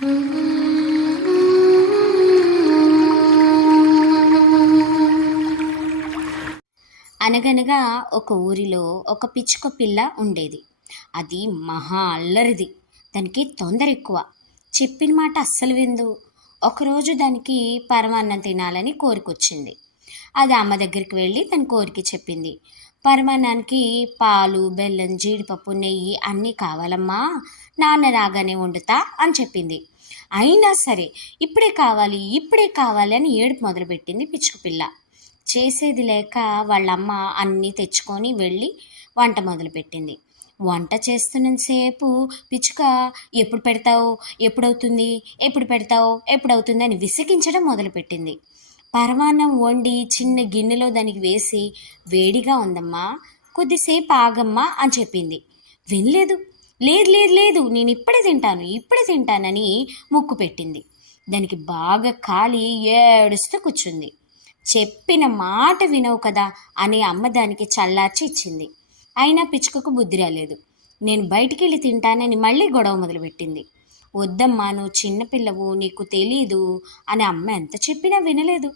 అనగనగా ఒక ఊరిలో ఒక పిచ్చుక పిల్ల ఉండేది. అది మహా అల్లరిది. దానికి తొందర ఎక్కువ. చెప్పిన మాట అస్సలు విందు ఒకరోజు దానికి పరమాన్నం తినాలని కోరికొచ్చింది. అది అమ్మ దగ్గరికి వెళ్ళి తన కోరిక చెప్పింది. పరమాన్నానికి పాలు బెల్లం జీడిపప్పు నెయ్యి అన్నీ కావాలమ్మా. నాన్న రాగానే వండుతా అని చెప్పింది. అయినా సరే ఇప్పుడే కావాలి ఇప్పుడే కావాలి అని ఏడుపు మొదలుపెట్టింది పిచ్చుకు పిల్ల. చేసేది లేక వాళ్ళమ్మ అన్నీ తెచ్చుకొని వెళ్ళి వంట మొదలుపెట్టింది. వంట చేస్తున్నంతసేపు పిచ్చుక ఎప్పుడు పెడతావు? ఎప్పుడవుతుంది? ఎప్పుడు పెడతావు? ఎప్పుడవుతుంది? అని విసిగించడం మొదలుపెట్టింది. పరమాన్నం వండి చిన్న గిన్నెలో దానికి వేసి వేడిగా ఉందమ్మా కొద్దిసేపు ఆగమ్మా అని చెప్పింది. వినలేదు. లేదు లేదు లేదు నేను ఇప్పుడే తింటాను ఇప్పుడే తింటానని ముక్కు పెట్టింది. దానికి బాగా కాలి ఏడుస్తూ కూర్చుంది. చెప్పిన మాట వినవు కదా అని అమ్మ దానికి చల్లార్చి ఇచ్చింది. అయినా పిచ్చుకకు బుద్ధి రాలేదు. నేను బయటికి వెళ్ళి తింటానని మళ్ళీ గొడవ మొదలుపెట్టింది. వద్దమ్మా నువ్వు చిన్నపిల్లవు నీకు తెలీదు అని అమ్మ ఎంత చెప్పినా వినలేదు.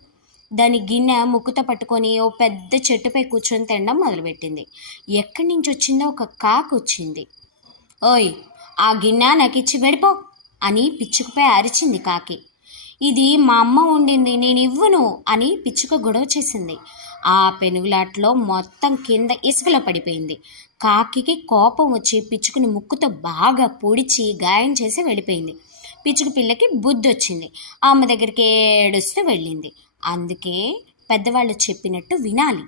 దాని గిన్నె ముక్కుతో పట్టుకొని ఓ పెద్ద చెట్టుపై కూర్చొని తినడం మొదలుపెట్టింది. ఎక్కడి నుంచి వచ్చిందో ఒక కాకు వచ్చింది. ఓయ్ ఆ గిన్నె నాకు ఇచ్చి అని పిచ్చుకపై అరిచింది కాకి. ఇది మా అమ్మ ఉండింది నేను ఇవ్వను అని పిచ్చుక గొడవ చేసింది. ఆ పెనుగులాట్లో మొత్తం కింద ఇసుకలో పడిపోయింది. కాకికి కోపం వచ్చి పిచ్చుకుని ముక్కుతో బాగా పొడిచి గాయం చేసి వెళ్ళిపోయింది. పిచ్చుక పిల్లకి బుద్ధి వచ్చింది. అమ్మ దగ్గరికి ఏడుస్తూ వెళ్ళింది. అందుకే పెద్దవాళ్ళు చెప్పినట్టు వినాలి.